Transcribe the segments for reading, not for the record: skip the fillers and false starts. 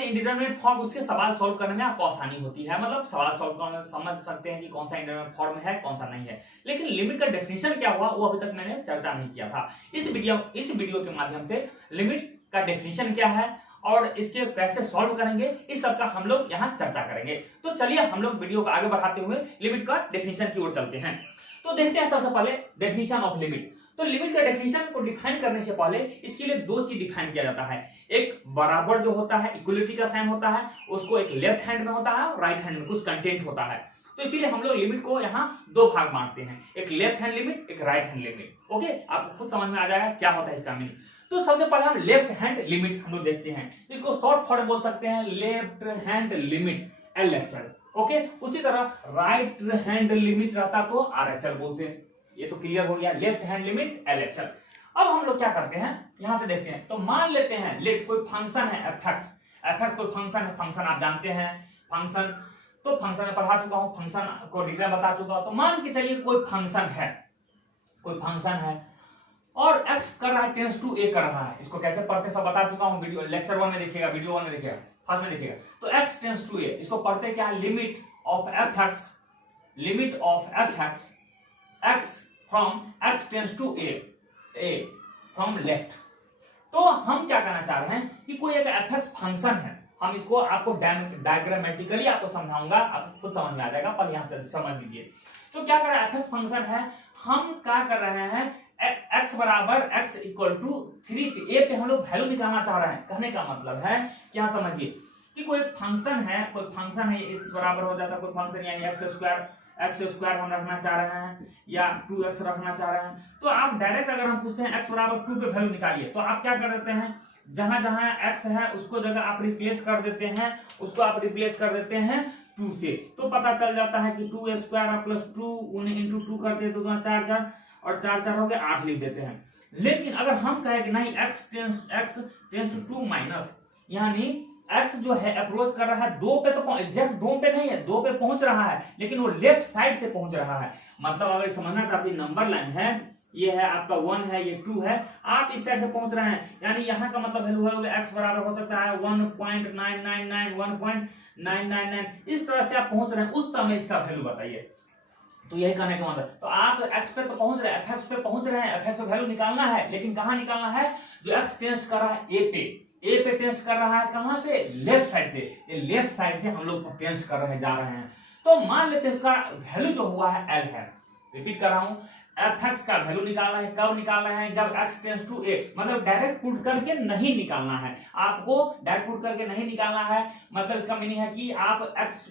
Indeterminate form, उसके सवाल solve करने में आपको आसानी होती है, मतलब सवाल सॉल्व करने में समझ सकते हैं कि कौन सा इंडिटरमिनेट फॉर्म है कौन सा नहीं है। लेकिन लिमिट का डेफिनेशन क्या हुआ वो अभी तक मैंने चर्चा नहीं किया था। इस वीडियो के माध्यम से लिमिट का डेफिनेशन क्या है और इसके कैसे सॉल्व करेंगे, इस सब का हम लोग यहाँ चर्चा करेंगे। तो चलिए हम लोग वीडियो को आगे बढ़ाते हुए लिमिट का डेफिनेशन की ओर चलते हैं। तो देखते हैं सबसे पहले डेफिनेशन ऑफ लिमिट। तो लिमिट का डेफिनेशन को डिफाइन करने से पहले इसके लिए दो चीज डिफाइन किया जाता है। एक बराबर जो होता है, इक्वलिटी का साइन होता है, उसको एक लेफ्ट हैंड में होता है और राइट हैंड में कुछ कंटेंट होता है। तो इसीलिए हम लोग लिमिट को यहाँ दो भाग बांटते हैं, एक लेफ्ट हैंड लिमिट, एक राइट हैंड लिमिट। ओके, आपको खुद समझ में आ जाएगा क्या होता है इसका मीनिंग। तो सबसे पहले हम लेफ्ट हैंड लिमिट हम लोग देखते हैं, इसको शॉर्ट फॉर्म बोल सकते हैं left hand limit, LHL। Okay, उसी तरह राइट हैंड लिमिट रहता तो RHL बोलते हैं। ये तो क्लियर हो गया, लेफ्ट हैंड लिमिट LHL। अब हम लोग क्या करते हैं, यहां से देखते हैं। तो मान लेते हैं लेट कोई फंक्शन है fx कोई फंक्शन है, फंक्शन आप जानते हैं फंक्शन, तो फंक्शन में पढ़ा चुका हूं, फंक्शन को डिटेल बता चुका हूं। तो मान के चलिए कोई फंक्शन है और x कर रहा है टेंस टू a कर रहा है। इसको कैसे पढ़ते सब बता चुका हूं, वीडियो लेक्चर 1 में देखिएगा, वीडियो 1 में देखिएगा, फर्स्ट में देखिएगा। तो x टेंस टू a, इसको पढ़ते क्या है, limit of fx x from x tends to a from left. तो हम क्या कहना चाह रहे हैं कि कोई एक fx फंक्शन है, हम इसको आपको डायग्रामेटिकली आपको समझाऊंगा, आपको खुद समझ में आ जाएगा, पर यहां समझ लीजिए। तो क्या कर रहा है, fx फंक्शन है, हम क्या कर रहे हैं, x बराबर x इक्वल टू 3 पे a पे हम लोग वैल्यू निकालना चाह रहे हैं। कहने का मतलब है कि यहां समझिए कि कोई फंक्शन है x बराबर हो जाता है कोई फंक्शन, यानी x स्क्वायर हम रखना चाह रहे हैं या 2x रखना चाह रहे हैं। तो आप डायरेक्ट अगर हम पूछते हैं x बराबर 2 पे वैल्यू निकालिए, तो आप क्या कर देते हैं, जहां जहां x है उसको जगह आप रिप्लेस कर देते हैं, उसको आप रिप्लेस कर देते हैं 2 से। तो पता चल जाता है कि 2a स्क्वायर प्लस 2 इंटू 2 करते हैं तो 4 और 4 हो गए 8 लिख देते हैं। लेकिन अगर हम कहें कि नहीं x टेंस टू 2 माइनस, यानी x जो है अप्रोच कर रहा है 2 पे, तो एग्जैक्ट 2 पे नहीं है, 2 पे पहुंच रहा है लेकिन वो लेफ्ट साइड से पहुंच रहा है। मतलब अगर समझना चाहते हैं, नंबर लाइन है, ये है आपका 1 है, ये 2 है, आप इस साइड से पहुंच रहे हैं, यानी यहाँ का मतलब वैल्यू है x बराबर हो सकता है 1.999 इस तरह से आप पहुंच रहे हैं, उस समय इसका वैल्यू बताइए। तो यही कहने का मतलब, तो आप x पे तो पहुंच रहे हैं, fx पे पहुंच रहे हैं, fx पे वैल्यू निकालना है, लेकिन कहां निकालना है, जो x टेस्ट कर रहा है a पे टेस्ट कर रहा है, कहां से, लेफ्ट साइड से। ये लेफ्ट साइड से हम लोग टेस्ट कर रहे जा रहे हैं। तो मान लेते हैं इसका वैल्यू जो हुआ है L है। रिपीट कर रहा हूं, fx का वैल्यू निकालना है, कब निकालना है, जब x टेंस टू a, मतलब डायरेक्ट पुट करके नहीं निकालना है, आपको डायरेक्ट पुट करके नहीं निकालना है। मतलब इसका मीनिंग है कि आप x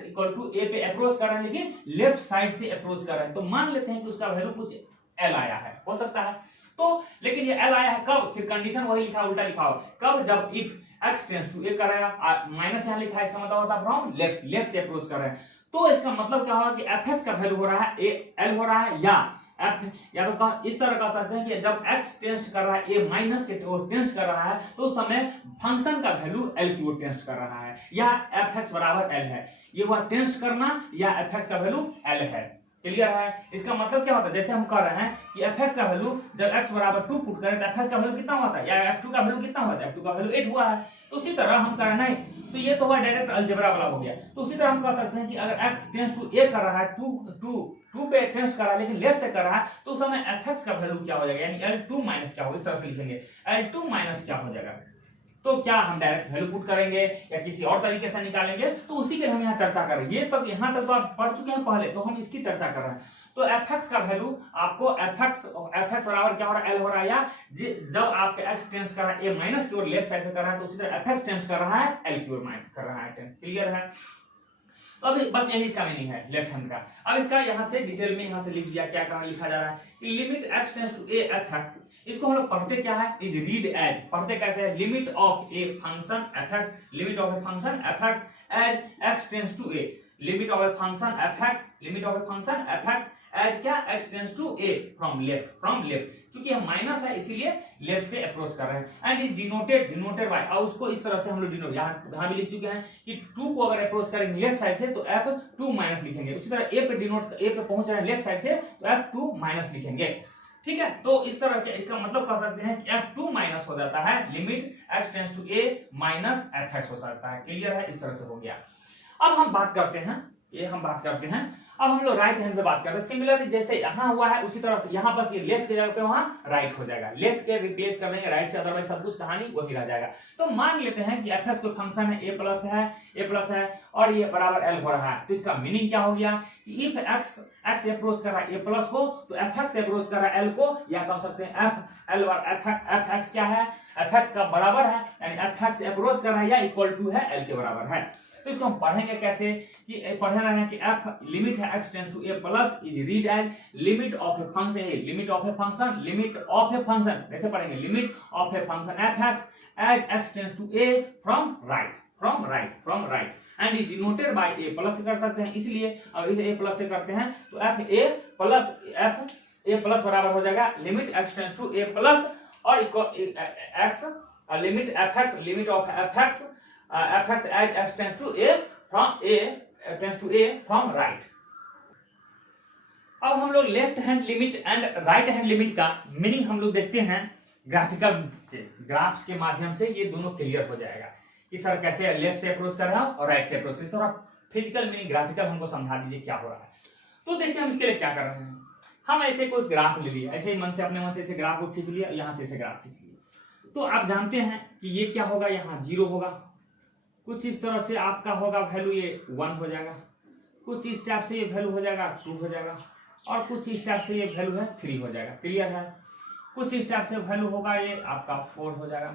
इक्वल टू a पे अप्रोच कर रहे हैं, लेकिन लेफ्ट साइड से अप्रोच कर रहे हैं। तो मान लेते हैं कि उसका वैल्यू कुछ L आया है, हो सकता है। तो लेकिन ये L आया है कब, फिर कंडीशन वही लिखा, उल्टा लिखा हो, कब, जब if x tends to a करेगा, माइनस यहाँ लिखा है, इसका मतलब होता है फ्रॉम लेफ्ट से अप्रोच कर रहे हैं। तो इसका मतलब क्या होगा कि fx का वैल्यू हो रहा है L हो रहा है, या तो इस तरह कह सकते हैं कि जब x टेस्ट कर रहा है a माइनस के ओर टेस्ट कर रहा है, तो उस समय फंक्शन का वैल्यू L की ओर टेस्ट कर रहा है, या fx बराबर L है। ये हुआ टेस्ट करना, या fx का वैल्यू L है। क्लियर है? इसका मतलब क्या होता है, जैसे हम कह रहे हैं कि fx का वैल्यू जब x बराबर 2 पुट करें तो fx का वैल्यू कितना होता है, या f2 का वैल्यू कितना होता है, f2 का वैल्यू 8 हुआ है। तो उसी तरह हम कह रहे हैं, तो ये तो हुआ डायरेक्ट अलजेब्रा वाला हो गया। तो उसी तरह हम कह सकते हैं कि अगर x टेंस टू a कर रहा है, 2 पे टेंस कर रहा है, लेकिन लेफ्ट से कर रहा है, तो उस समय fx का वैल्यू क्या हो जाएगा, यानी L2 माइनस क्या हो, इस तरह से लिखेंगे, L2 माइनस क्या हो जाएगा। तो क्या हम डायरेक्ट वैल्यू पुट करेंगे या किसी और तरीके से निकालेंगे, तो उसी के हम यहाँ चर्चा करेंगे। ये तक यहाँ तक तो आप पढ़ चुके हैं पहले, तो हम इसकी चर्चा कर रहे हैं। तो fx का वैल्यू आपको fx बराबर क्या हो रहा है, L हो रहा है, या जब आपके x टेंस कर रहा है a माइनस की ओर लेफ्ट साइड से कर रहा है, तो उसी तरह fx टेंस कर रहा है L की ओर माइनस कर रहा है। क्लियर है? तो अभी बस यही इसका मीनिंग है लेफ्ट हैंड का। अब इसका यहाँ से डिटेल में यहाँ से लिख दिया, क्या कहा लिखा जा रहा है कि limit x tends to a fx, इसको हम लोग पढ़ते क्या है, इज रीड एज, पढ़ते कैसे है, limit of a function fx, limit of a function fx as x tends to a, limit of a function fx, limit of a function fx as क्या, x tends to a from left, क्योंकि हम minus है इसीलिए left से approach कर रहे हैं। And is denoted bye, और उसको इस तरह से हम लोग डिनोट यहाँ भी लिख चुके हैं कि 2 को अगर अप्रोच करेंगे लेफ्ट साइड से तो f2 माइनस लिखेंगे। उसी तरह a पे पहुंच रहे हैं लेफ्ट साइड से, तो f2 माइनस लिखेंगे। ठीक है, तो इस तरह के इसका मतलब कह सकते हैं कि f2 माइनस हो जाता है limit x tends to a minus fx हो सकता है। क्लियर है, इस तरह से हो गया। अब हम बात करते हैं, अब हम लोग राइट हैंड पे बात कर रहे हैं। सिमिलरली जैसे यहाँ हुआ है उसी तरह से यहाँ बस ये लेफ्ट की जगह पे वहां राइट हो जाएगा, लेफ्ट के रिप्लेस कर देंगे राइट से, अदरवाइज सब कुछ कहानी वही रह जाएगा। तो मान लेते हैं कि एफ कोई फंक्शन है a प्लस है और ये बराबर l हो रहा है, तो इसका मीनिंग क्या हो गया कि इफ x अप्रोच कर रहा है a प्लस को तो fx अप्रोच कर रहा है l को, या कह सकते हैं fx क्या है, fx का बराबर है, यानी fx अप्रोच कर रहा है या इक्वल टू है l के बराबर है। तो इसको हम पढ़ेंगे कैसे कि पढ़ रहे हैं कि f लिमिट है x tends to a plus is read as limit of a function है, लिमिट ऑफ ए फंक्शन कैसे पढ़ेंगे, limit of a function fx as x tends to a from right and is denoted by a plus कर सकते हैं, इसलिए अब इसे a plus से करते हैं तो f a प्लस बराबर हो जाएगा limit x tends to a plus और x limit of fx as x tends to a from right। अब हम लोग left hand limit and right hand limit का मीनिंग हम लोग देखते हैं ग्राफ्स के माध्यम से, ये दोनों क्लियर हो जाएगा कि सर कैसे लेफ्ट से अप्रोच कर रहा हूं और राइट से अप्रोच। इस तरह फिजिकल मीनिंग ग्राफिकल हमको समझा दीजिए क्या हो रहा है। तो देखिए हम इसके लिए क्या कर रहे हैं, हम ऐसे कोई ग्राफ ले लिया, ऐसे ही अपने मन से ऐसे ग्राफ को खींच लिया, यहां से ऐसे ग्राफ खींच लिया, तो आप जानते हैं कि ये क्या होगा, यहाँ 0 होगा, कुछ इस तरह से आपका होगा वैल्यू ये 1 हो जाएगा, कुछ इस टाइप से ये वैल्यू हो जाएगा 2 हो जाएगा, और कुछ इस टाइप से ये वैल्यू है 3 हो जाएगा। क्लियर है, कुछ इस टाइप से वैल्यू होगा ये आपका 4 हो जाएगा,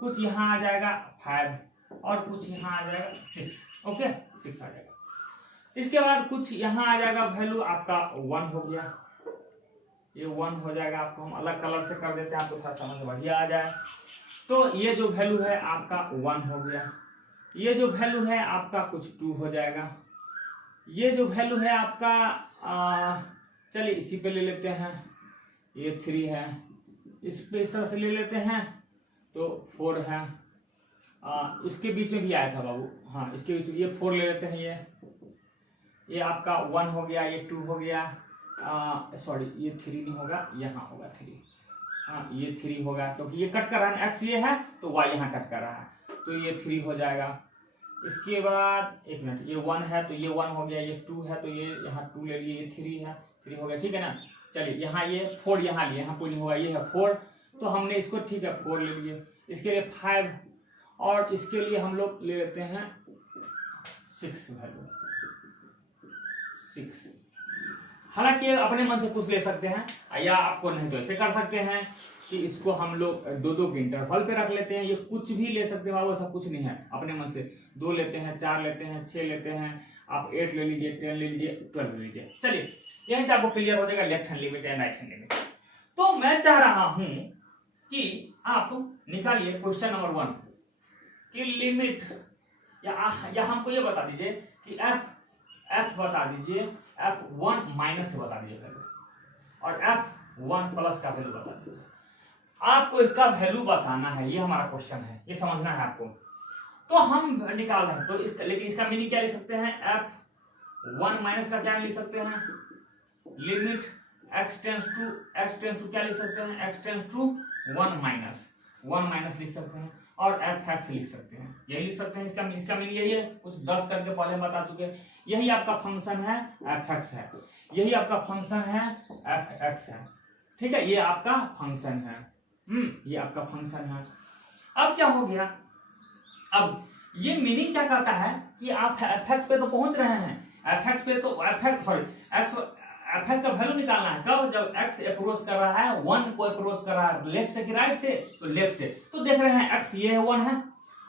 कुछ यहाँ आ जाएगा 5 और कुछ यहाँ आ जाएगा 6। ओके 6 आ जाएगा। इसके बाद कुछ यहाँ आ जाएगा वैल्यू आपका 1 हो गया, ये 1 हो जाएगा। आपको हम अलग कलर से कर देते हैं, आपको थोड़ा समझ बढ़िया आ जाए। तो ये जो वैल्यू है आपका 1 हो गया, ये जो वैल्यू है आपका कुछ 2 हो जाएगा, ये जो वैल्यू है आपका चलिए इसी पे ले लेते हैं, ये 3 है, इस पे इस तरह से ले लेते हैं तो 4 है, इसके बीच में भी आया था बाबू, हाँ इसके बीच में ये 4 ले लेते हैं, ये आपका 1 हो गया, ये 2 हो गया, सॉरी ये 3 नहीं होगा, यहाँ होगा 3, हाँ ये 3 होगा क्योंकि ये कट कर रहा है, x ये है तो y यहाँ कट कर रहा है, तो ये 3 हो जाएगा। इसके बाद एक मिनट, ये 1 है तो ये 1 हो गया, ये 2 है तो ये यहाँ 2 ले लिए, ये 3 है, 3 हो गया, ठीक है ना। चलिए यहाँ ये 4 यहाँ लिए, यहाँ कोई नहीं होगा, ये है 4 तो हमने इसको ठीक है 4 ले लिए। इसके लिए 5 और इसके लिए हम लोग ले लेते हैं 6 वैल्यू, 6। हालांकि अपने मन से कुछ ले सकते हैं या आपको नहीं तो ऐसे कर सकते हैं कि इसको हम लोग 2-2 के इंटरवल पे रख लेते हैं, ये कुछ भी ले सकते हैं, ऐसा कुछ नहीं है, अपने मन से 2 लेते हैं, 4 लेते हैं, 6 लेते हैं, आप 8 ले लीजिए, 10 ले लीजिए, 12 ले लीजिए। चलिए यहीं से आपको क्लियर हो जाएगा left hand limit and right hand limit. तो मैं चाह रहा हूं कि आप निकालिए क्वेश्चन नंबर 1 की लिमिट, या हमको ये बता दीजिए कि f बता दीजिए, f1 माइनस से बता दीजिए वैल्यू, और f1 प्लस का वैल्यू बता दीजिए। आपको इसका वैल्यू बताना है, ये हमारा क्वेश्चन है, ये समझना है आपको। तो हम निकाल रहे हैं तो लेकिन इसका मीनिंग क्या लिख सकते हैं, f1 माइनस का क्या लिख सकते हैं, लिमिट x टेंड्स टू क्या लिख सकते हैं, x टेंड्स टू 1 माइनस लिख सकते हैं, और fx लिख सकते हैं, यही लिख सकते हैं। इसका मीनिंग यही है, कुछ 10 करके पहले हम बता चुके हैं। यही आपका फंक्शन है fx है, यही आपका फंक्शन है fx है, ठीक है, ये आपका फंक्शन है, ये आपका फंक्शन है। अब क्या हो गया, अब ये मीनिंग क्या कहता है कि आप fx पे तो पहुंच रहे हैं, fx पे तो fx का वैल्यू निकालना है कब, जब x अप्रोच कर रहा है 1 को अप्रोच कर रहा है लेफ्ट से कि राइट से, तो लेफ्ट से। तो देख रहे हैं x ये 1 है,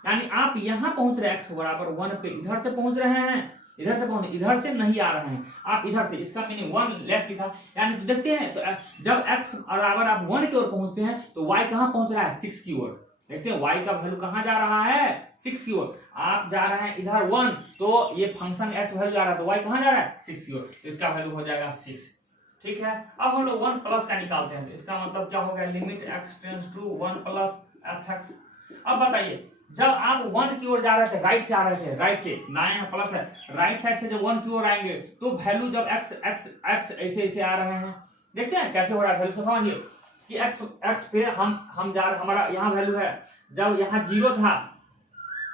यानी आप यहाँ पहुंच रहे हैं x बराबर 1 पे, इधर से पहुंच रहे हैं, इधर से नहीं आ रहे हैं आप, इधर से, इसका मीनिंग 1 लेफ्ट लिखा, यानी तो देखते हैं तो जब x बराबर आप 1 की ओर पहुंचते हैं तो y कहाँ पहुंच रहा है, 6 की ओर। देखते हैं y का वैल्यू कहाँ जा रहा है, 6 की ओर। आप जा रहे हैं इधर 1, तो ये फंक्शन x वैल्यू जा रहा है, तो y कहाँ जा रहा है, 6 की ओर, तो इसका वैल्यू हो जाएगा 6। ठीक है, अब हम लोग 1 प्लस का निकालते हैं, तो इसका मतलब क्या हो गया, limit x tends to 1 plus fx। अब बताइए जब आप 1 की ओर जा रहे थे, राइट से आ रहे थे, राइट से ना यहाँ प्लस है, राइट साइड से जब 1 की ओर आएंगे तो वैल्यू जब x ऐसे ऐसे आ रहे हैं, देखते हैं कैसे हो रहा है वैल्यू, समझिए कि एक्स पे हम जा रहे, हमारा यहाँ वैल्यू है, जब यहाँ 0 था,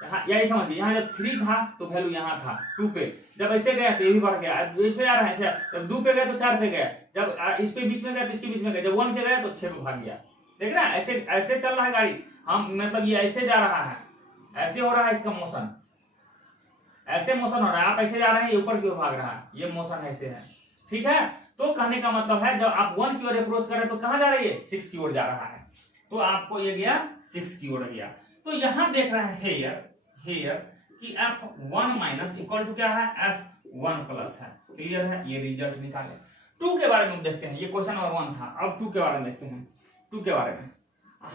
यहाँ यही समझिए, यहाँ जब 3 था तो वैल्यू यहाँ था 2 पे, जब ऐसे गया तो ये भी बढ़ गया, इस पे जा रहा है, जब 2 पे गया तो 4 पे गया, जब इस पे बीच में गया तो इसके बीच में गया, जब 1 पे गया तो 6 पे भाग गया। देख रहा है ऐसे ऐसे चल रहा है गाड़ी, हम मतलब ये ऐसे जा रहा है, ऐसे हो रहा है इसका मोशन, ऐसे मोशन हो रहा है, आप ऐसे जा रहे हैं, ये ऊपर की ओर भाग रहा है, ये मोशन ऐसे है, ठीक है। तो कहने का मतलब है जब आप 1 की ओर अप्रोच कर रहे हैं तो कहां जा रही है, 6 की ओर जा रहा है, तो आपको ये गया 6 की ओर गया। तो यहां देख रहे हैं हेयर कि f1 माइनस इक्वल टू क्या है, f1 प्लस है, क्लियर है, ये रिजल्ट निकाले। 2 के बारे में देखते हैं, ये क्वेश्चन नंबर 1 था, अब 2 के बारे में देखते हैं। 2 के बारे में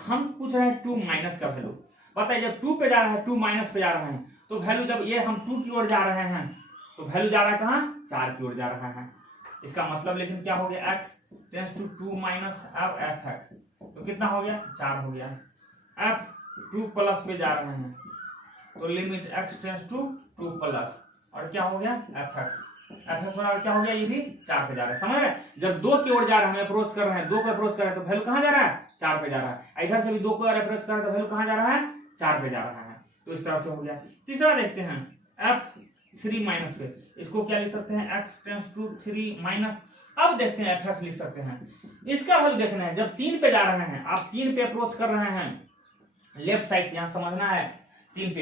हम पूछ रहे हैं 2 माइनस का वैल्यू, पता है जब 2 पे जा रहा है, 2 माइनस पे जा रहा है, तो वैल्यू जब ये हम 2 की ओर जा रहे हैं तो वैल्यू जा रहा है कहाँ, 4 की ओर जा रहा है। इसका मतलब लेकिन क्या हो गया, x tends to 2 minus f(x), तो कितना हो गया, 4 हो गया। f2 प्लस पे जा रहे हैं तो limit x tends to 2 plus, और क्या हो गया f(x) बराबर क्या हो गया, ये भी 4 पे जा रहा है, समझ रहे। जब 2 की ओर जा रहा है, हम अप्रोच कर रहे हैं, 2 को अप्रोच कर रहे हैं तो वैल्यू कहाँ जा रहा है, 4 पे जा रहा है। इधर से भी 2 को अप्रोच कर रहे हैं तो वैल्यू कहाँ जा रहा है, 4 पे जा रहा है। तो इस तरह से हो गया। तीसरा देखते हैं f3 माइनस पे, इसको क्या लिख सकते हैं, x टेंस टू 3 माइनस, अब देखते हैं f(x) लिख सकते हैं। इसका वैल्यू देखना है, जब 3 पे जा रहे हैं, आप 3 पे अप्रोच कर रहे हैं, लेफ्ट साइड से यहाँ समझना है, 3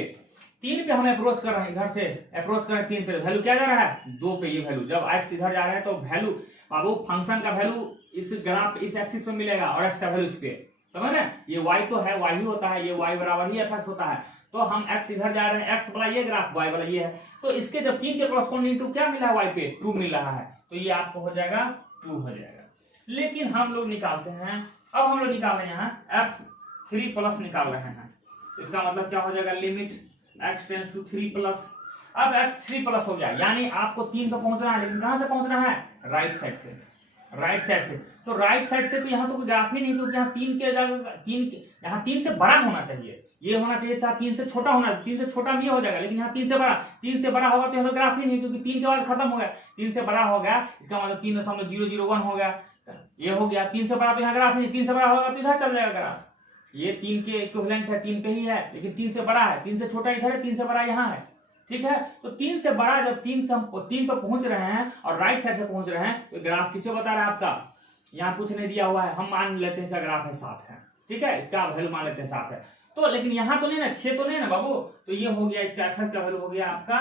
पे हम अप्रोच कर रहे हैं, इधर से अप्रोच कर रहे हैं 3 पे, वैल्यू क्या जा रहा है, 2 पे। ये वैल्यू जब x इधर जा रहा है तो वैल्यू बाबू फंक्शन का वैल्यू इस ग्राफ इस एक्सिस पे मिलेगा और x का वैल्यू इस पे, समझ रहे हैं। ये y तो है, y ही होता है, ये y बराबर ही f(x) होता है, तो हम x इधर जा रहे हैं, x वाला ये ग्राफ, y वाला ये है, तो इसके जब 3 के कॉरस्पॉन्डिंग टू क्या मिला है, y पे 2 मिल रहा है, तो ये आपको हो जाएगा 2 हो जाएगा। लेकिन हम लोग निकालते हैं, अब हम लोग निकाल रहे हैं यहाँ f3 प्लस निकाल रहे हैं, इसका मतलब क्या हो जाएगा, limit x tends to 3 plus. अब x 3 प्लस हो गया, यानी आपको 3 पे पहुंचना है, लेकिन कहां से पहुंचना है, राइट साइड से, राइट साइड से। तो राइट साइड से तो यहाँ तो कोई ग्राफ ही नहीं, क्योंकि यहाँ 3 के जगह यहाँ 3 से बड़ा होना चाहिए, ये होना चाहिए था 3 से छोटा होना, 3 से छोटा भी हो जाएगा, लेकिन यहाँ 3 से बड़ा, 3 से बड़ा होगा तो यहाँ तो ग्राफ ही नहीं, क्योंकि 3 के बाद खत्म हो गया, 3 से बड़ा हो गया, इसका मतलब 3.001 हो गया, ये हो गया। 3 से बड़ा तो यहाँ ग्राफ नहीं, 3 से बड़ा होगा तो इधर चल जाएगा ग्राफ, ये 3 के इक्विवेलेंट है, 3 पे ही है, लेकिन 3 से बड़ा है, 3 से छोटा इधर है, 3 से बड़ा यहाँ है, ठीक है। तो 3 से बड़ा जब 3 पे पहुंच रहे हैं और राइट साइड से पहुंच रहे हैं, तो ग्राफ किसे बता रहा है आपका, यहाँ कुछ नहीं दिया हुआ है, हम मान लेते हैं इसका ग्राफ है 7 है, ठीक है, इसका वैल्यू मान लेते हैं 7 है, तो लेकिन यहाँ तो नहीं ना, 6 तो नहीं ना बाबू, तो ये हो गया, इसका f का वैल्यू हो गया आपका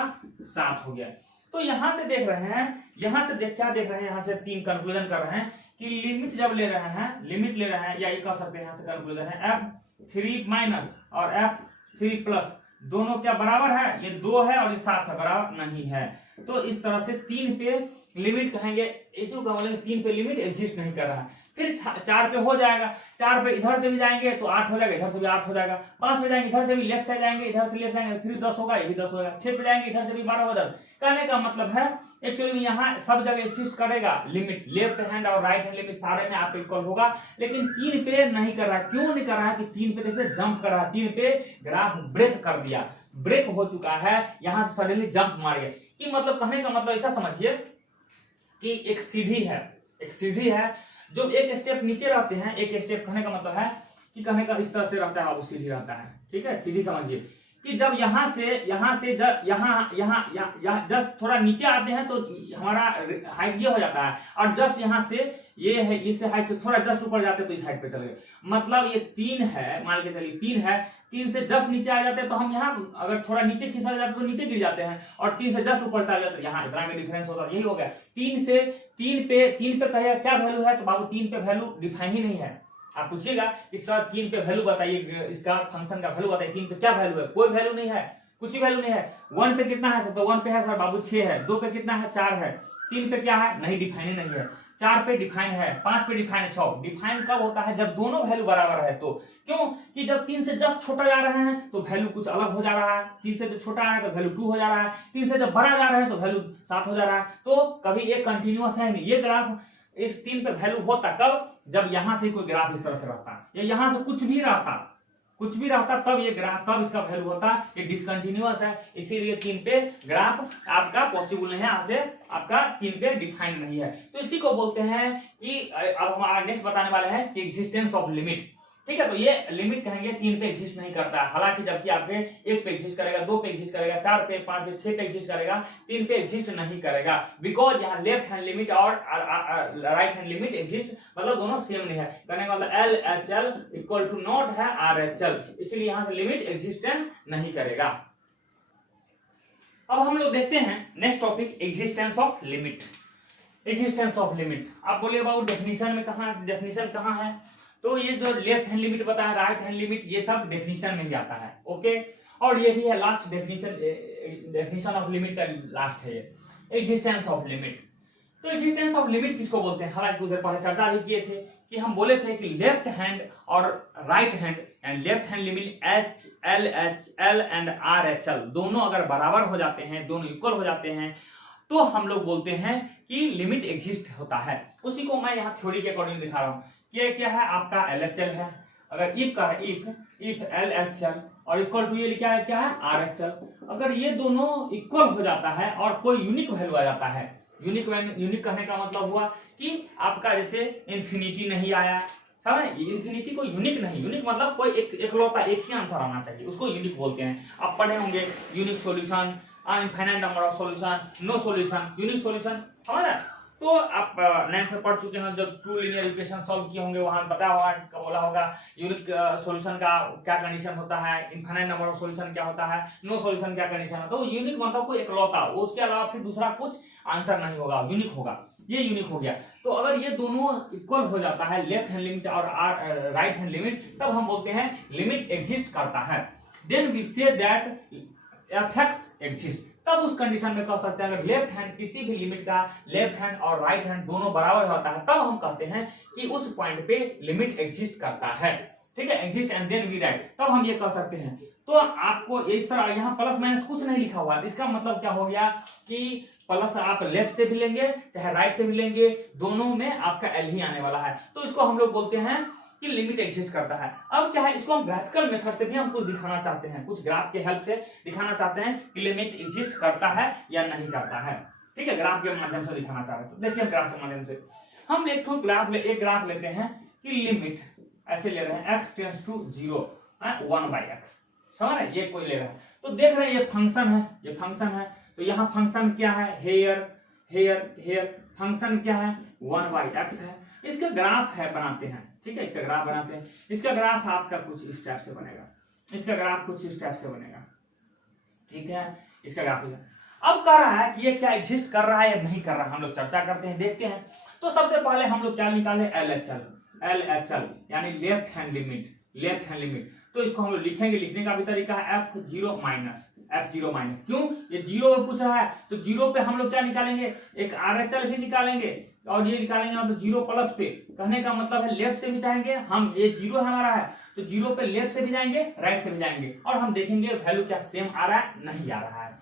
7 हो गया। तो यहाँ से देख रहे हैं, यहाँ से क्या देख रहे हैं, यहाँ से 3 कंक्लूजन कर रहे हैं कि लिमिट जब ले रहे हैं, लिमिट ले रहे हैं, या ये कह सकते हैं यहाँ से कंक्लूजन है f3 माइनस और f3 प्लस दोनों क्या बराबर है, ये 2 है और ये 7 है, बराबर नहीं है। तो इस तरह से 3 पे लिमिट कहेंगे, इशू का मतलब 3 पे लिमिट एग्जिस्ट नहीं कर रहा है। फिर 4 पे हो जाएगा, 4 पे इधर से भी जाएंगे तो 8 हो जाएगा, इधर से भी 8 हो जाएगा, 5 पे जाएंगे इधर से भी लेफ्ट साइड जाएंगे, इधर से लेफ्ट जाएंगे फिर 10 होगा, ये भी 10 होगा, 6 पे जाएंगे इधर से भी 12 होगा। कहने का मतलब है एक्चुअली में यहाँ सब जगह एग्जिस्ट करेगा लिमिट, लेफ्ट हैंड और राइट हैंड लिमिट सारे में आपको इक्वल होगा, लेकिन 3 पे नहीं कर रहा है। क्यों नहीं कर रहा है कि 3 पे देखिए जंप कर रहा है, 3 पे ग्राफ ब्रेक कर दिया, ब्रेक हो चुका है, यहाँ से सडनली जंप मार गया। कि मतलब कहने का मतलब ऐसा समझिए कि एक सीढ़ी है, एक सीढ़ी है, जो एक स्टेप नीचे रहते हैं, एक स्टेप, कहने का मतलब है कि कहने का इस तरह से रहता है, वो सीढ़ी रहता है, ठीक है, सीढ़ी समझिए कि जब यहाँ से जस्ट थोड़ा नीचे आते हैं तो हमारा हाइट ये हो जाता है, और जस्ट यहाँ से ये है, इस हाइट से थोड़ा जस्ट ऊपर जाते हैं तो इस हाइट पे चले गए। मतलब ये 3 है, मान के चलिए 3 है, 3 से जस्ट नीचे आ जाते हैं तो हम यहाँ अगर थोड़ा नीचे खिसक जाते तो नीचे गिर जाते हैं, और 3 से जस्ट ऊपर चले जाते, यहाँ इतना में डिफरेंस होता है, यही हो गया। 3 पे कहेगा क्या वैल्यू है, तो बाबू 3 पे वैल्यू डिफाइन ही नहीं है। आप पूछिएगा कि सर 3 पे वैल्यू बताइए, इसका फंक्शन का वैल्यू बताइए, 3 पे क्या वैल्यू है, कोई वैल्यू नहीं है, कुछ ही वैल्यू नहीं है। 1 पे कितना है, तो 1 पे है सर बाबू 6 है, 2 पे कितना है 4 है, 3 पे क्या है, नहीं डिफाइन ही नहीं है, 4 पे डिफाइन है, 5 पे डिफाइन है, 6 डिफाइन कब होता है, जब दोनों वैल्यू बराबर है। तो क्यों कि जब 3 से जस्ट छोटा जा रहे हैं तो वैल्यू कुछ अलग हो जा रहा है, 3 से जब छोटा है तो वैल्यू 2 हो जा रहा है, 3 से जब बड़ा जा रहा है तो वैल्यू 7 हो जा रहा है। तो कभी एक कंटिन्यूअस है नहीं, ये ग्राफ इस 3 पे वैल्यू होता कब, जब यहां से कोई ग्राफ इस तरह से रहता, या यहां से कुछ भी रहता, कुछ भी रहता तब ये ग्राफ, तब इसका वैल्यू होता, ये डिसकंटिन्यूअस है, इसीलिए 3 पे ग्राफ आपका पॉसिबल नहीं है, यहाँ से आपका 3 पे डिफाइंड नहीं है। तो इसी को बोलते हैं कि अब हम नेक्स्ट बताने वाले हैं कि एग्जिस्टेंस ऑफ लिमिट। ठीक है, तो ये लिमिट कहेंगे 3 पे एग्जिस्ट नहीं करता है, हालांकि जबकि आपके 1 पे एग्जिस्ट करेगा, 2 पे एग्जिस्ट करेगा, 4 पे, 5 पे, 6 पे एग्जिस्ट करेगा, 3 पे एग्जिस्ट नहीं करेगा, बिकॉज यहाँ लेफ्ट हैंड लिमिट और राइट हैंड लिमिट एग्जिस्ट, मतलब दोनों सेम नहीं है। कहने का मतलब LHL इक्वल टू नॉट है RHL, इसीलिए यहाँ से लिमिट एग्जिस्टेंस नहीं करेगा। अब हम लोग देखते हैं next topic, existence of limit. Existence of limit, आप बोले बाबू डेफिनेशन में कहाँ, डेफिनेशन कहाँ है? तो ये जो लेफ्ट हैंड लिमिट बताया, राइट हैंड लिमिट, ये सब डेफिनेशन में ही आता है। ओके, और ये भी है लास्ट डेफिनेशन ऑफ लिमिट का लास्ट है ये, एग्जिस्टेंस ऑफ लिमिट। तो एग्जिस्टेंस ऑफ लिमिट किसको बोलते हैं? हालांकि उधर पहले चर्चा भी किए थे कि हम बोले थे कि लेफ्ट हैंड और right hand and left hand limit LHL and RHL दोनों अगर बराबर हो जाते हैं, दोनों इक्वल हो जाते हैं, तो हम लोग बोलते हैं कि लिमिट एग्जिस्ट होता है। उसी को मैं यहाँ थ्योरी के अकॉर्डिंग दिखा रहा हूँ। ये क्या है आपका LHL है, अगर इफ का है इफ LHL और इक्वल टू ये क्या है RHL। अगर ये दोनों इक्वल हो जाता है और कोई यूनिक वैल्यू आ जाता है, यूनिक कहने का मतलब हुआ कि आपका जैसे इन्फिनिटी नहीं आया, समझ, इन्फिनिटी को यूनिक नहीं, यूनिक मतलब कोई एकलौता एक ही आंसर आना चाहिए, उसको यूनिक बोलते हैं। आप पढ़े होंगे unique solution, infinite number of solution, no solution, unique solution, समझ रहे? तो आप 9th में पढ़ चुके हैं, जब ट्रू लीनियर इक्वेशन सॉल्व किए होंगे वहां पता होगा, बोला होगा यूनिक सॉल्यूशन का क्या कंडीशन होता है, इनफाइनाइट नंबर ऑफ सॉल्यूशन क्या होता है, नो सॉल्यूशन क्या कंडीशन है। तो यूनिक मतलब कोई एकलौता, उसके अलावा फिर दूसरा कुछ आंसर नहीं होगा, यूनिक होगा, ये यूनिक हो गया। तो अगर ये दोनों इक्वल हो जाता है, लेफ्ट हैंड लिमिट और राइट हैंड लिमिट, तब हम बोलते हैं लिमिट एग्जिस्ट करता है। Then we say that FX exist, तब उस कंडीशन में कह सकते हैं अगर लेफ्ट हैंड किसी भी लिमिट का लेफ्ट हैंड और राइट हैंड दोनों बराबर होता है, तब हम कहते हैं कि उस पॉइंट पे लिमिट एग्जिस्ट करता है। ठीक है, exist and then we write, तब हम ये कह सकते हैं। तो आपको इस तरह यहाँ प्लस माइनस कुछ नहीं लिखा हुआ है, इसका मतलब क्या हो गया कि प्लस आप लेफ्ट से भी लेंगे चाहे राइट से भी लेंगे, दोनों में आपका एल ही आने वाला है। तो इसको हम लोग बोलते हैं कि लिमिट एग्जिस्ट करता है। अब क्या है, इसको हम ग्राफिकल मेथड से भी हम कुछ दिखाना चाहते हैं, कुछ ग्राफ के हेल्प से दिखाना चाहते हैं कि लिमिट एग्जिस्ट करता है या नहीं करता है। ठीक है, ग्राफ के माध्यम से दिखाना चाह रहे हैं। तो देखिए ग्राफ के माध्यम से हम एक ग्राफ लेते हैं कि लिमिट ऐसे ले रहे हैं x टेंड्स टू 0 1/x, समझ रहे, ये कोई ले रहा है। तो देख रहे हैं ये फंक्शन है, ये फंक्शन है। तो यहाँ फंक्शन क्या है, हेयर फंक्शन क्या है 1/x है। इसका ग्राफ है बनाते हैं, ठीक है, इसका ग्राफ बनाते हैं। इसका ग्राफ आपका कुछ इस टाइप से बनेगा, इसका ग्राफ कुछ इस टाइप से बनेगा। ठीक है, इसका ग्राफ अब कह रहा है कि ये क्या एग्जिस्ट कर रहा है या नहीं कर रहा है, हम लोग चर्चा करते हैं, देखते हैं। तो सबसे पहले हम लोग क्या निकाले, LHL यानी लेफ्ट हैंड लिमिट। तो इसको हम लोग लिखेंगे, लिखने का भी तरीका है F0 माइनस, क्यों, ये 0 पे पूछ रहा है, तो 0 पे हम लोग क्या निकालेंगे, एक RHL भी निकालेंगे और ये निकालेंगे हम 0 प्लस पे। कहने का मतलब है लेफ्ट से भी जाएंगे हम, ये 0 हमारा है तो 0 पे लेफ्ट से भी जाएंगे राइट से भी जाएंगे और हम देखेंगे वैल्यू क्या सेम आ रहा है नहीं आ रहा है।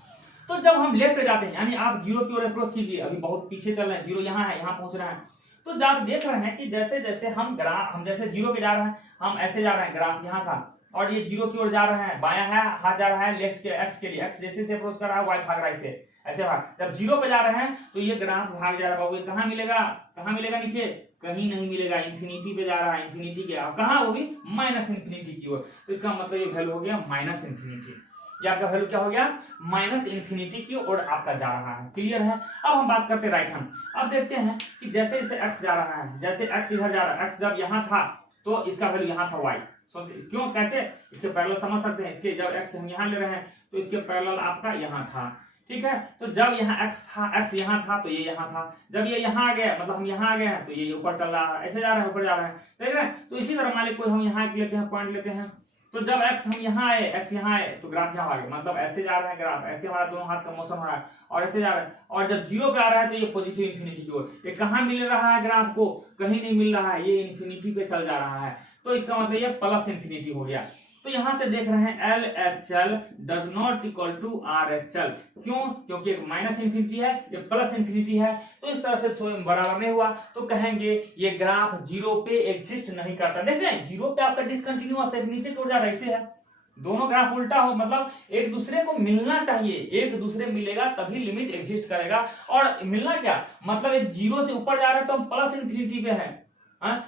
तो जब हम लेफ्ट पे जाते हैं यानी आप 0 की ओर अप्रोच कीजिए, अभी बहुत पीछे चल रहे हैं, 0 यहाँ है, यहाँ पहुंच रहा है। तो आप देख रहे हैं कि जैसे जैसे हम जैसे 0 पे जा रहे हैं, हम ऐसे जा रहे हैं, ग्राफ यहाँ था और ये 0 की ओर जा रहे हैं, बायां है हाथ जा रहा है लेफ्ट के एक्स के लिए, एक्स जैसे से अप्रोच कर रहा है वाई भाग रहा है, इसे ऐसे भाग। जब 0 पे जा रहे हैं तो ये ग्राफ भाग जा रहा है, कहाँ मिलेगा नीचे, कहीं नहीं मिलेगा, इंफिनिटी पे जा रहा है, इंफिनिटी के कहाँ, वो भी माइनस इंफिनिटी की ओर। तो इसका मतलब ये वैल्यू हो गया माइनस इंफिनिटी, ये आपका वैल्यू क्या हो गया, माइनस इंफिनिटी की ओर आपका जा रहा है। क्लियर है। अब हम बात करते हैं राइट हैंड। अब देखते हैं कि जैसे जैसे एक्स जा रहा है, जैसे एक्स इधर जा रहा है, एक्स जब यहाँ था तो इसका वैल्यू यहाँ था वाई। क्यों, कैसे, इसके पैरेलल समझ सकते हैं, इसके जब एक्स हम यहाँ ले रहे हैं तो इसके पैरेलल आपका यहाँ था। ठीक है, तो जब यहाँ एक्स था, एक्स यहाँ था तो ये यहाँ था, जब ये यहाँ आ गया मतलब हम यहाँ आ गए हैं तो ये ऊपर चल रहा है, ऐसे जा रहा है ऊपर जा रहा है। ठीक है, तो इसी तरह मान लीजिए कोई हम यहाँ लेते हैं, पॉइंट लेते हैं, तो जब एक्स हम यहाँ आए, एक्स यहाँ आए तो ग्राफ यहाँ आ गया, मतलब ऐसे जा रहा है ग्राफ, ऐसे हमारा दोनों हाथ का मोशन हो रहा है और ऐसे जा रहा है, और जब 0 पे आ रहा है तो ये पॉजिटिव इंफिनिटी की ओर। ये कहाँ मिल रहा है ग्राफ को, कहीं नहीं मिल रहा है, ये इंफिनिटी पे चल जा रहा है, तो इसका मतलब ये प्लस इंफिनिटी हो गया। तो यहां से देख रहे हैं LHL does not equal to RHL। क्यों? क्योंकि एक माइनस इंफिनिटी है, ये प्लस इंफिनिटी है, तो इस तरह से स्वयं बराबर नहीं हुआ, तो कहेंगे ये ग्राफ जीरो पे एग्जिस्ट नहीं करता। देख रहे हैं जीरो पे आपका डिसकंटिन्यूअस है, नीचे की ओर जा रहा है, ऐसे है, दोनों ग्राफ उल्टा हो, मतलब एक दूसरे को मिलना चाहिए, एक दूसरे मिलेगा तभी लिमिट एग्जिस्ट करेगा। और मिलना क्या मतलब, एक जीरो से ऊपर जा रहा है तो हम प्लस इंफिनिटी पे है,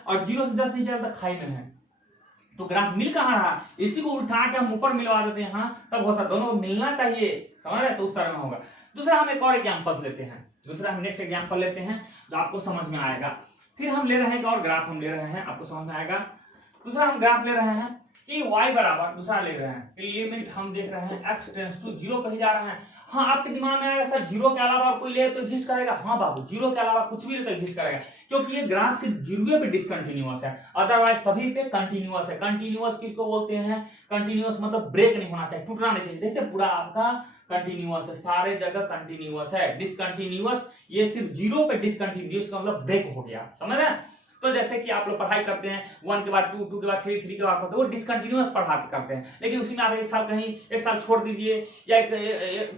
और जीरो से 10 नीचे जा रहा तो खाई में है, तो ग्राफ मिल कहां रहा, इसी को उठा के हम ऊपर मिलवा देते हैं, हाँ तब हो सकता, दोनों को मिलना चाहिए, समझ रहे, तो उस तरह में होगा। दूसरा हम एक और एग्जाम्पल लेते हैं, दूसरा हम नेक्स्ट एग्जाम्पल लेते हैं जो आपको समझ में आएगा। फिर हम ले रहे हैं एक और ग्राफ हम ले रहे हैं, आपको समझ में आएगा। दूसरा हम ग्राफ ले रहे हैं कि y बराबर, दूसरा ले रहे हैं लिमिट हम देख रहे हैं x टेंड्स टू 0 पे ही जा रहे हैं। हाँ आपके दिमाग में आएगा सर जीरो के अलावा और कोई ले तो एग्जिस्ट करेगा। हाँ बाबू, जीरो के अलावा कुछ भी ले तो एग्जिस्ट करेगा, क्योंकि ये ग्राफ सिर्फ जीरो पे डिसकंटिन्यूअस है, अदरवाइज सभी पे कंटिन्यूअस है। कंटिन्यूअस किसको बोलते हैं? कंटिन्यूअस मतलब ब्रेक नहीं होना चाहिए, टूटना नहीं चाहिए। देखते पूरा आपका कंटिन्यूअस है, सारे जगह कंटिन्यूअस है। डिसकंटिन्यूअस ये सिर्फ जीरो पे डिसकंटिन्यूअस का मतलब ब्रेक हो गया, समझ रहे हैं? तो जैसे कि आप लोग पढ़ाई करते हैं 1 के बाद 2, 2 के बाद 3, 3 के बाद 4, वो डिसकंटिन्यूअस पढ़ाते करते हैं, लेकिन उसी में आप एक साल कहीं एक साल छोड़ दीजिए या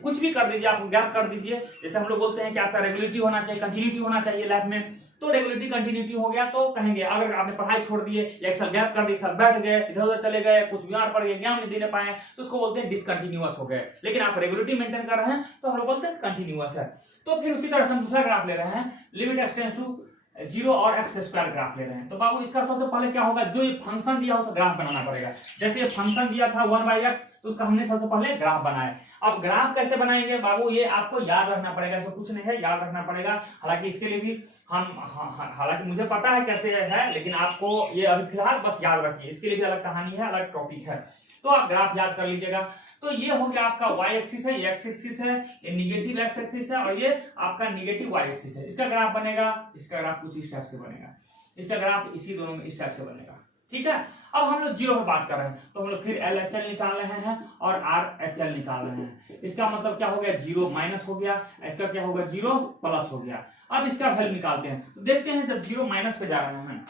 कुछ भी कर दीजिए, आप गैप कर दीजिए। जैसे हम लोग बोलते हैं कि आपका रेगुलरिटी होना चाहिए, कंटिन्यूटी होना चाहिए लाइफ में, तो रेगुलरिटी कंटिन्यूटी हो गया तो कहेंगे। अगर आपने पढ़ाई छोड़ दिए या एक साल गैप कर दिए, एक साल बैठ गए, इधर उधर चले गए, कुछ बीमार पड़ गए, एग्जाम नहीं देने पाए, तो उसको बोलते हैं डिसकंटिन्यूअस हो गए। लेकिन आप रेगुलरिटी मेंटेन कर रहे हैं तो हम लोग बोलते हैं कंटिन्यूअस है। तो फिर उसी तरह से हम दूसरा ग्राफ ले रहे हैं, लिमिट x टेंड्स टू 0 और x स्क्वायर ग्राफ ले रहे हैं। तो बाबू इसका सबसे पहले क्या होगा, जो ये फंक्शन दिया उसका ग्राफ बनाना पड़ेगा। जैसे ये फंक्शन दिया था 1/x, तो उसका हमने सबसे पहले ग्राफ बनाया। अब ग्राफ कैसे बनाएंगे बाबू, ये आपको याद रखना पड़ेगा, ऐसा कुछ नहीं है, याद रखना पड़ेगा। हालांकि इसके लिए भी हालांकि मुझे पता है कैसे है, लेकिन आपको ये अभी फिलहाल बस याद रखिए, इसके लिए भी अलग कहानी है, अलग टॉपिक है। तो आप ग्राफ याद कर लीजिएगा। तो ये हो गया आपका y एक्सिस है, ये x एक्सिस है, ये निगेटिव x एक्सिस है, और ये आपका निगेटिव y एक्सिस है। इसका ग्राफ बनेगा, इसका ग्राफ कुछ इस टाइप से बनेगा, इसका ग्राफ इसी दोनों में इस टाइप से बनेगा, ठीक है। अब हम लोग जीरो पे बात कर रहे हैं, तो हम लोग फिर LHL निकाल रहे हैं और RHL निकाल रहे हैं। इसका मतलब क्या हो गया, जीरो माइनस हो गया, इसका क्या होगा, जीरो प्लस हो गया। अब इसका वैल्यू निकालते हैं, तो देखते हैं जब जीरो माइनस पे जा रहे हैं,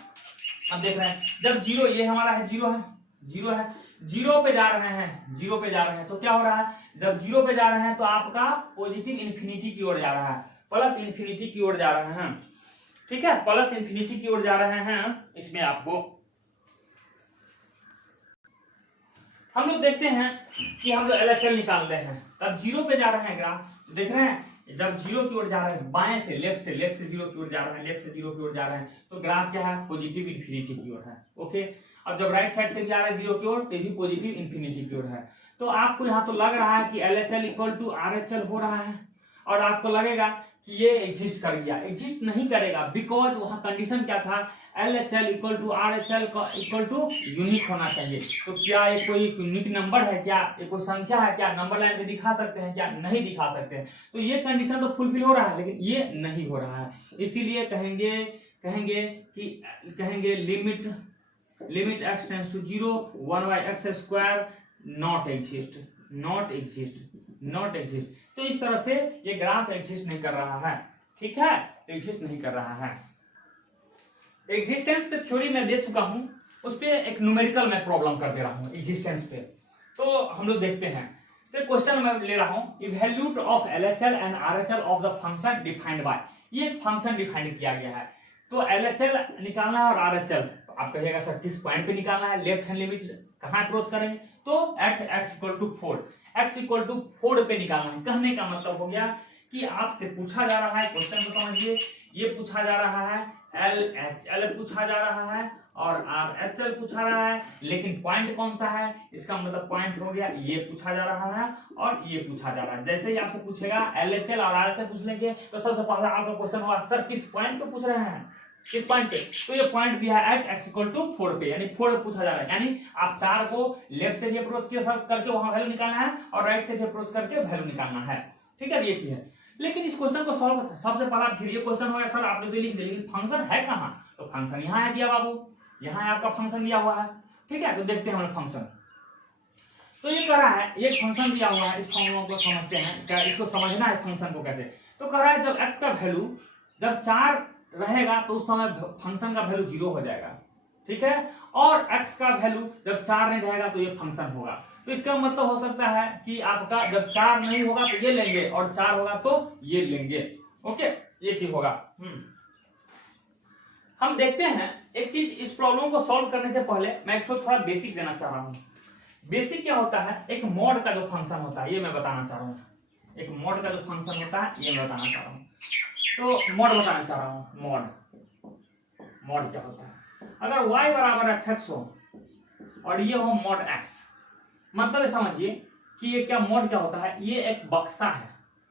अब देख रहे हैं जब जीरो, ये हमारा है जीरो है, जीरो है, जीरो पे जा रहे हैं, जीरो पे जा रहे हैं, तो क्या हो रहा है, जब जीरो पे जा रहे हैं तो आपका पॉजिटिव इंफिनिटी की ओर जा रहा है, प्लस इंफिनिटी की ओर जा रहे हैं, ठीक है, प्लस इंफिनिटी की ओर जा रहे हैं। इसमें आपको हम लोग देखते हैं कि हम लोग LHL निकाल रहे हैं, तब जीरो पे जा रहे हैं ग्राफ, देख रहे हैं जब जीरो की ओर जा रहे हैं, बाएं से लेफ्ट से जीरो की ओर जा रहे हैं, लेफ्ट से जीरो की ओर जा रहे हैं, तो ग्राफ क्या है, पॉजिटिव इंफिनिटी की ओर है, ओके। अब जब राइट साइड से भी आ रहा है जीरो की ओर, तो भी पॉजिटिव इंफिनिटी की ओर है। तो आपको यहाँ तो लग रहा है कि LHL इक्वल टू RHL हो रहा है, और आपको लगेगा कि ये एग्जिस्ट कर गया, एग्जिस्ट नहीं करेगा, बिकॉज वहां कंडीशन क्या था, LHL equal to RHL equal to unique होना चाहिए। तो क्या ये कोई यूनिक नंबर है क्या, ये कोई संख्या है क्या, नंबर लाइन पे दिखा सकते हैं क्या, नहीं दिखा सकते हैं। तो ये कंडीशन तो फुलफिल हो रहा है, लेकिन ये नहीं हो रहा है, इसीलिए कहेंगे limit x tends to 0 1/x square not exist. तो इस तरह से ये ग्राफ एग्जिस्ट नहीं कर रहा है, ठीक है, एग्जिस्ट नहीं कर रहा है। एग्जिस्टेंस पे थ्योरी मैं दे चुका हूं, उस पे एक न्यूमेरिकल मैं प्रॉब्लम कर दे रहा हूं एग्जिस्टेंस पे। तो हम लोग देखते हैं, तो क्वेश्चन मैं ले रहा हूं, evaluate of LHL and RHL of the function defined by, ये फंक्शन डिफाइंड किया गया है। तो LHL निकालना है और RHL आप कहिएगा सर किस पॉइंट पे निकालना है, लेफ्ट हैंड लिमिट कहां अप्रोच करेंगे, तो at x equal to 4, x equal to 4 पे निकालना है। कहने का मतलब हो गया कि आपसे पूछा जा रहा है, क्वेश्चन को समझिए, ये पूछा जा रहा है LHL पूछा जा रहा है और RHL पूछा रहा है, लेकिन पॉइंट कौन सा है, इसका मतलब पॉइंट हो गया ये पूछा जा रहा है और ये पूछा जा रहा है। जैसे ही आपसे पूछेगा LHL और RHL पूछ लेंगे, तो सबसे पहला आपका क्वेश्चन होगा सर किस पॉइंट पे पूछ रहे हैं, किस पॉइंट पे, तो ये पॉइंट भी है एट x इक्वल टू 4 पे, यानी 4 पे पूछा जा रहा है। यानी आप 4 को लेफ्ट से भी अप्रोच करके वहां वैल्यू निकालना है और राइट से भी अप्रोच करके वैल्यू निकालना है, ठीक है, ये चीज है। लेकिन इस क्वेश्चन को सॉल्व सबसे पहला फिर ये क्वेश्चन होगा सर आपने तो लिख दिया, लेकिन फंक्शन है कहां, तो फंक्शन यहाँ है दिया बाबू, यहाँ है आपका फंक्शन दिया हुआ है, ठीक है। तो देखते हैं हम फंक्शन, तो ये कह रहा है ये फंक्शन दिया हुआ है, इस फॉर्मूला को समझते हैं, क्या इसको समझना है फंक्शन को कैसे। तो कह रहा है जब x का वैल्यू जब 4 रहेगा तो उस समय फंक्शन का वैल्यू 0 हो जाएगा, ठीक है। और x का वैल्यू जब 4 नहीं रहेगा तो ये फंक्शन होगा। तो इसका मतलब हो सकता है कि आपका जब 4 नहीं होगा तो ये लेंगे और 4 होगा तो ये लेंगे। ओके, ये चीज होगा। हम देखते हैं एक चीज, इस प्रॉब्लम को सॉल्व करने से पहले मैं एक थोड़ा बेसिक देना चाह रहा हूं। बेसिक क्या होता है, एक मॉड का जो फंक्शन होता है ये मैं बताना चाह रहा हूँ। एक मॉड का जो फंक्शन होता है ये मैं बताना चाह रहा हूँ। तो मॉड बताना चाह रहा हूँ। मॉड क्या होता है, अगर y बराबर fx हो और ये हो मॉड x, मतलब समझिए कि ये क्या मॉड क्या होता है, ये एक बक्सा है,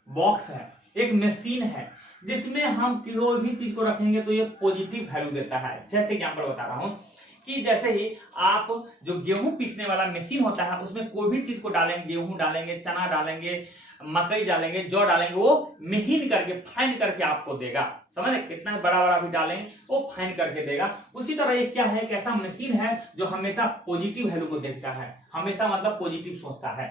बॉक्स है, एक मशीन है जिसमें हम कोई भी चीज को रखेंगे तो ये पॉजिटिव वैल्यू देता है। जैसे एग्जांपल बता रहा हूं कि जैसे ही आप जो गेहूं पीसने वाला मशीन होता है उसमें कोई भी चीज को डालेंगे, गेहूं डालेंगे, चना डालेंगे, मकई डालेंगे, जौ डालेंगे, वो महीन करके फाइन करके आपको देगा। समझ रहे, कितना बड़ा बड़ा भी डालेंगे वो फाइन करके देगा। उसी तरह ये क्या है, एक ऐसा मशीन है जो हमेशा पॉजिटिव वैल्यू को देखता है, हमेशा मतलब पॉजिटिव सोचता है।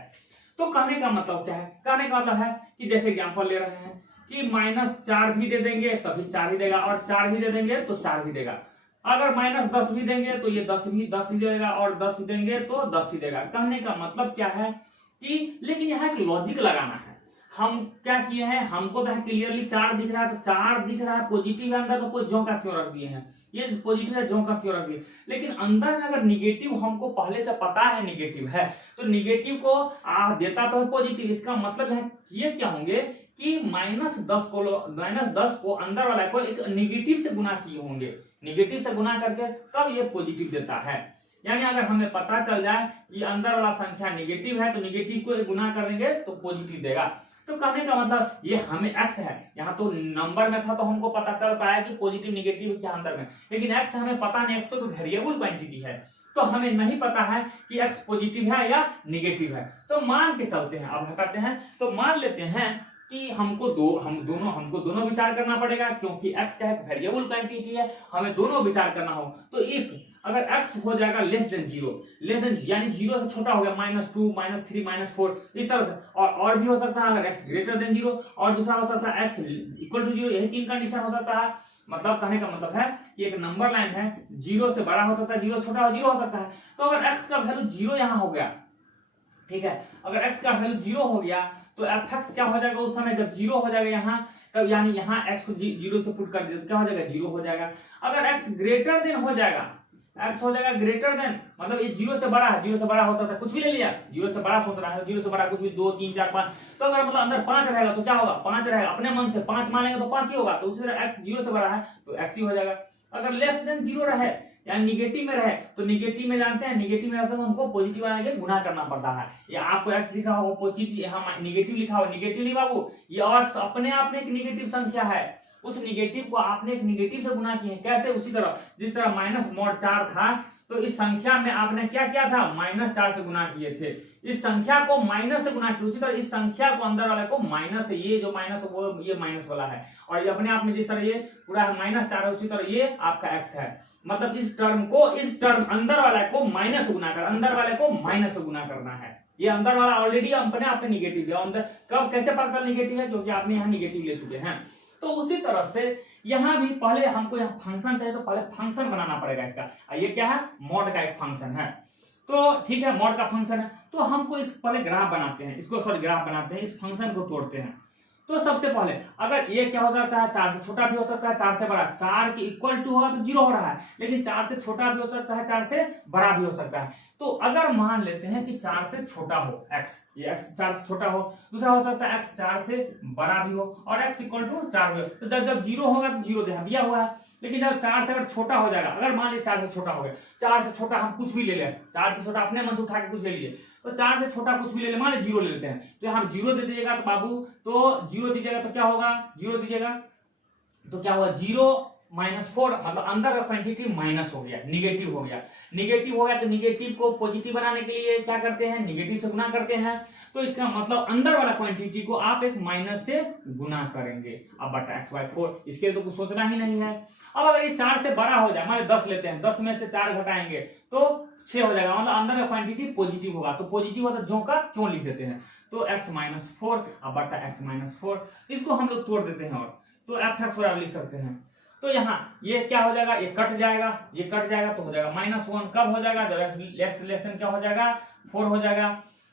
तो कहने का मतलब क्या है, कहने का मतलब है कि जैसे एग्जांपल ले रहे हैं कि -4 भी दे देंगे तभी 4 ही देगा, और 4 भी दे देंगे तो 4 भी देगा। अगर -10 भी देंगे तो ये 10 ही देगा, और 10 देंगे तो 10 ही देगा। कहने का मतलब क्या है कि, लेकिन यहाँ एक लॉजिक लगाना है। हम क्या किए हैं, हमको तो क्लियरली 4 दिख रहा है, तो 4 दिख रहा है, पॉजिटिव है अंदर, तो कोई जो का क्यों रख दिए हैं, ये पॉजिटिव है जो का क्यों रख दिए। लेकिन अंदर में अगर निगेटिव हमको पहले से पता है निगेटिव है, तो निगेटिव को देता तो है पॉजिटिव। इसका मतलब है ये क्या होंगे कि -10 को अंदर वाला को एक निगेटिव से गुना किए होंगे, निगेटिव से गुना करके तब ये पॉजिटिव देता है। यानी अगर हमें पता चल जाए कि अंदर वाला संख्या निगेटिव है तो निगेटिव को गुना करेंगे तो पॉजिटिव देगा। तो कहने का मतलब ये हमें x है, यहाँ तो नंबर में था तो हमको पता चल पाया कि पॉजिटिव निगेटिव क्या अंदर में, लेकिन x हमें पता नहीं, x तो वेरिएबल क्वांटिटी है, तो हमें नहीं पता है कि x पॉजिटिव है या निगेटिव है। तो मान के चलते हैं, अब हटाते हैं, तो मान लेते हैं कि हमको दोनों विचार करना पड़ेगा, क्योंकि x क्या है, वेरिएबल क्वांटिटी है, हमें दोनों विचार करना हो। तो इफ अगर x हो जाएगा लेस देन 0, यानी 0 से छोटा हो गया, -2, -3, -4, इस तरह से, और भी हो सकता है अगर x ग्रेटर देन 0, और दूसरा हो सकता है x इक्वल टू 0, यही 3 कंडीशन हो सकता है। मतलब कहने का मतलब है कि एक नंबर लाइन है, 0 से बड़ा हो सकता है, 0 छोटा हो 0 हो सकता है। तो अगर x का वैल्यू 0 यहाँ हो गया, ठीक है, अगर x का वैल्यू 0 हो गया तो fx क्या हो जाएगा उस समय जब 0 हो जाएगा यहाँ, तब यानी यहाँ x को 0 से पुट कर दिया तो क्या हो जाएगा, 0 हो जाएगा। अगर x ग्रेटर देन हो जाएगा, x हो जाएगा ग्रेटर देन, मतलब ये 0 से बड़ा है, 0 से बड़ा हो सकता है कुछ भी ले लिया, 0 से बड़ा सोच रहा है, 0 से बड़ा कुछ भी 2, 3, 4, 5, तो अगर मतलब अंदर 5 रहेगा तो क्या होगा, 5 रहेगा, अपने मन से 5 मानेंगे तो 5 ही होगा, तो उसी तरह x 0 से बड़ा है तो x ही हो जाएगा। अगर लेस देन 0 रहे यानी निगेटिव में रहे, तो निगेटिव में जानते हैं, निगेटिव में रहता है तो हमको पॉजिटिव बनाने के गुना करना पड़ता है। ये आपको x लिखा हो पॉजिटिव, यहाँ निगेटिव लिखा हो, निगेटिव नहीं बाबू, ये x अपने आप में एक निगेटिव संख्या है, उस निगेटिव को आपने एक निगेटिव से गुना किए। कैसे, उसी तरह जिस तरह -4 था तो इस संख्या में आपने क्या किया था, -4 से गुना किए थे, इस संख्या को माइनस से गुना किया, उसी तरह इस संख्या को अंदर वाले को माइनस से, ये जो माइनस वो ये माइनस वाला है, और ये अपने आप में जिस तरह ये पूरा -4 है उसी तरह ये आपका x है। मतलब इस टर्म अंदर वाले को माइनस से गुना कर, अंदर वाले को माइनस से गुना करना है। ये अंदर वाला ऑलरेडी अपने आप में निगेटिव है, अंदर कब कैसे पता चल निगेटिव है, क्योंकि आपने यहाँ निगेटिव ले चुके हैं। तो उसी तरह से यहाँ भी पहले हमको यहाँ फंक्शन चाहिए तो पहले फंक्शन बनाना पड़ेगा इसका। ये क्या है, मॉड का एक फंक्शन है। तो ठीक है, मॉड का फंक्शन है, तो हमको इस पहले ग्राफ बनाते हैं, ग्राफ बनाते हैं, इस फंक्शन को तोड़ते हैं। तो सबसे पहले अगर ये क्या हो सकता है, 4 से छोटा भी हो सकता है, 4 से बड़ा, 4 के इक्वल टू होगा तो 0 हो रहा है, लेकिन 4 से छोटा भी हो सकता है, 4 से बड़ा भी हो सकता है। तो अगर मान लेते हैं कि 4 से छोटा हो x, ये x 4 से छोटा हो, दूसरा हो सकता है x 4 से बड़ा भी हो और x इक्वल टू 4 भी हो, तो जब 0 होगा तो 0 दिया हुआ है। लेकिन जब 4 से अगर छोटा हो जाएगा, अगर मान लीजिए 4 से छोटा हो गया, 4 से छोटा हम कुछ भी ले लें, 4 से छोटा अपने मन से उठा के कुछ ले लिए, तो 4 से छोटा कुछ भी ले ले, मान लीजिए 0 ले लेते हैं, तो यहाँ 0 दे दीजिएगा तो बाबू, तो 0 दीजिएगा तो क्या होगा, 0 दीजिएगा तो क्या होगा, 0 -4, मतलब अंदर का क्वांटिटी माइनस हो गया, निगेटिव हो गया। निगेटिव हो गया तो निगेटिव को पॉजिटिव बनाने के लिए क्या करते हैं, निगेटिव से गुना करते हैं। तो इसका मतलब अंदर वाला क्वांटिटी को आप एक माइनस से गुना करेंगे, अब बटा x/4, इसके लिए तो कुछ सोचना ही नहीं है। अब अगर ये 4 से बड़ा हो जाए, मान 10 लेते हैं, 10 में से 4 घटाएंगे तो 6 हो जाएगा, मतलब अंदर का क्वांटिटी पॉजिटिव होगा, तो पॉजिटिव होता है जो का क्यों लिख देते हैं, तो x-4 अब बटा x-4, इसको हम लोग तोड़ देते हैं और तो fx बराबर लिख सकते हैं। तो यहाँ ये क्या हो जाएगा, ये कट जाएगा, ये कट जाएगा तो हो जाएगा -1। कब हो जाएगा, जब x लेस देन क्या हो जाएगा 4 हो जाएगा।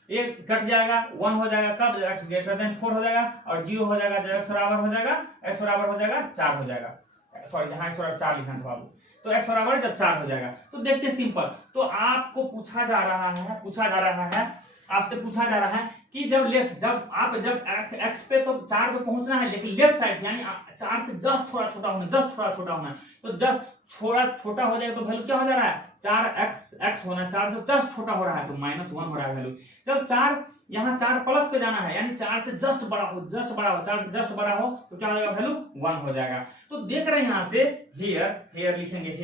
ये कट जाएगा 1 हो जाएगा कब, जब x ग्रेटर देन 4 हो जाएगा, और 0 हो जाएगा जब x बराबर हो जाएगा, x बराबर हो जाएगा 4 हो जाएगा। सॉरी यहाँ x बराबर 4 लिखना था बाबू, तो x बराबर जब 4 हो जाएगा। तो देखते सिंपल, तो आपको पूछा जा रहा है आपसे पूछा जा रहा है कि जब x पे तो 4 पे पहुंचना है, लेकिन लेफ्ट साइड से यानी 4 से जस्ट थोड़ा छोटा होना है, तो जस्ट थोड़ा छोटा हो जाएगा तो वैल्यू क्या हो जा रहा है 4x होना, 4 से जस्ट छोटा हो रहा है तो -1 हो रहा है वैल्यू। जब 4 यहाँ 4 प्लस पे जाना है, यानी 4 से जस्ट बड़ा हो, 4 से जस्ट बड़ा हो तो क्या हो जाएगा वैल्यू 1 हो जाएगा। तो देख रहे हैं यहाँ से हेयर लिखेंगे,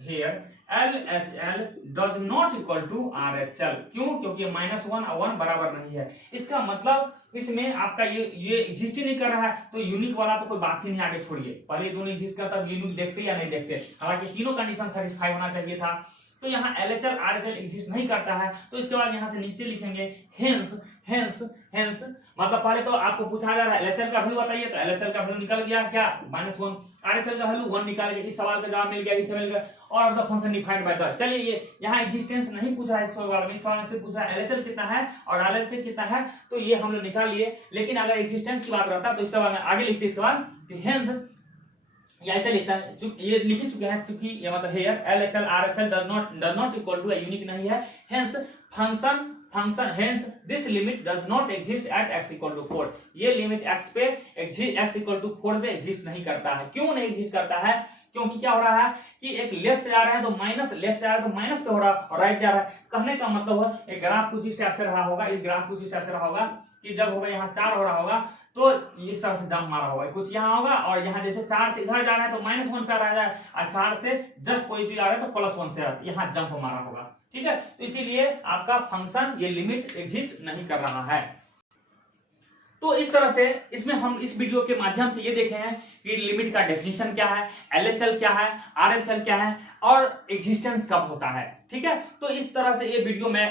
here LHL does not equal to RHL। क्यों, क्योंकि -1 और 1 बराबर नहीं है। इसका मतलब इसमें आपका ये एग्जिस्ट ही नहीं कर रहा है, तो यूनिक वाला तो कोई बात ही नहीं, आगे छोड़िए। पहले दोनों एग्जिस्ट करता तब यूनिक देखते या नहीं देखते, हालांकि तीनों कंडीशन सेटिस्फाई होना चाहिए था। तो यहाँ LHL RHL एग्जिस्ट नहीं करता है, तो इसके बाद यहाँ से नीचे लिखेंगे हेंस मतलब पहले तो आपको पूछा जा रहा है LHL का वैल्यू बताइए, तो LHL का वैल्यू निकल गया क्या -1, RHL का वैल्यू 1 निकाल गया। इस सवाल का जवाब मिल गया, इसे मिल गया। और the function defined by the, चलिए ये यहाँ एग्जिस्टेंस नहीं पूछा है इस सवाल में, इस सवाल से पूछा है LHL कितना है और RHL कितना है, तो ये हम लोग निकाल लिए। लेकिन अगर एग्जिस्टेंस की बात रहता तो इस सवाल में आगे लिखते, इस सवाल हेंस या ऐसे लिखता है, ये लिख चुके हैं, चूंकि ये मतलब here LHL RHL does not equal to, unique नहीं है, hence function hence this limit does not exist at x equal to 4। ये लिमिट x पे x इक्वल टू 4 पे एग्जिस्ट नहीं करता है। क्यों नहीं एग्जिस्ट करता है, क्योंकि क्या हो रहा है कि एक लेफ्ट से आ रहा है तो माइनस, लेफ्ट से आ रहा है तो माइनस पे हो रहा है और राइट जा रहा है। कहने का मतलब है एक ग्राफ कुछ इस टाइप से रहा होगा, इस ग्राफ कुछ इस टाइप से रहा होगा कि जब होगा यहाँ 4 हो रहा होगा तो इस तरह से जंप मारा होगा, कुछ यहाँ होगा, और यहाँ जैसे 4 से इधर जा रहा है तो -1 पे आ रहा है, और 4 से जस्ट पॉजिटिव आ रहा है तो +1 से यहाँ जंप मारा होगा। ठीक है, तो इसीलिए आपका फंक्शन ये लिमिट एग्जिस्ट नहीं कर रहा है। तो इस तरह से इसमें हम इस वीडियो के माध्यम से ये देखे हैं कि लिमिट का डेफिनेशन क्या है, LHL क्या है, RHL क्या है और एग्जिस्टेंस कब होता है। ठीक है, तो इस तरह से ये वीडियो मैं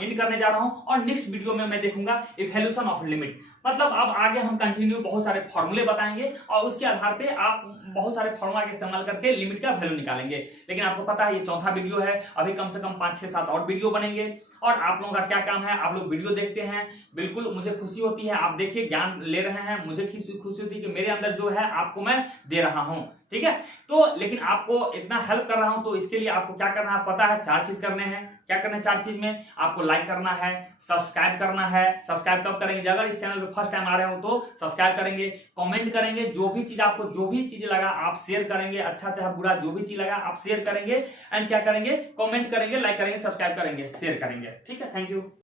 एंड करने जा रहा हूं, और नेक्स्ट वीडियो में मैं देखूंगा इवोल्यूशन ऑफ लिमिट। मतलब अब आगे हम कंटिन्यू बहुत सारे फॉर्मूले बताएंगे और उसके आधार पे आप बहुत सारे फॉर्मूला का इस्तेमाल करके लिमिट का वैल्यू निकालेंगे। लेकिन आपको पता है ये चौथा वीडियो है, अभी कम से कम 5, 6, 7 और वीडियो बनेंगे। और आप लोगों का क्या काम है, आप लोग वीडियो देखते हैं, बिल्कुल मुझे खुशी होती है, आप देखिए ज्ञान ले रहे हैं, मुझे खुशी होती है कि मेरे अंदर जो है आपको मैं दे रहा हूं। ठीक है, तो लेकिन आपको इतना हेल्प कर रहा हूं, तो इसके लिए आपको क्या करना है पता है, 4 चीज करने हैं। क्या करना है 4 चीज में, आपको लाइक करना है, सब्सक्राइब करना है। सब्सक्राइब कब करेंगे, अगर इस चैनल पे फर्स्ट टाइम आ रहे हो तो सब्सक्राइब करेंगे, कमेंट करेंगे, जो भी चीज आपको जो भी चीज लगा आप शेयर करेंगे, अच्छा चाहे बुरा जो भी चीज लगा आप शेयर करेंगे, एंड क्या करेंगे कमेंट करेंगे, लाइक करेंगे, सब्सक्राइब करेंगे, शेयर करेंगे। ठीक है, थैंक यू।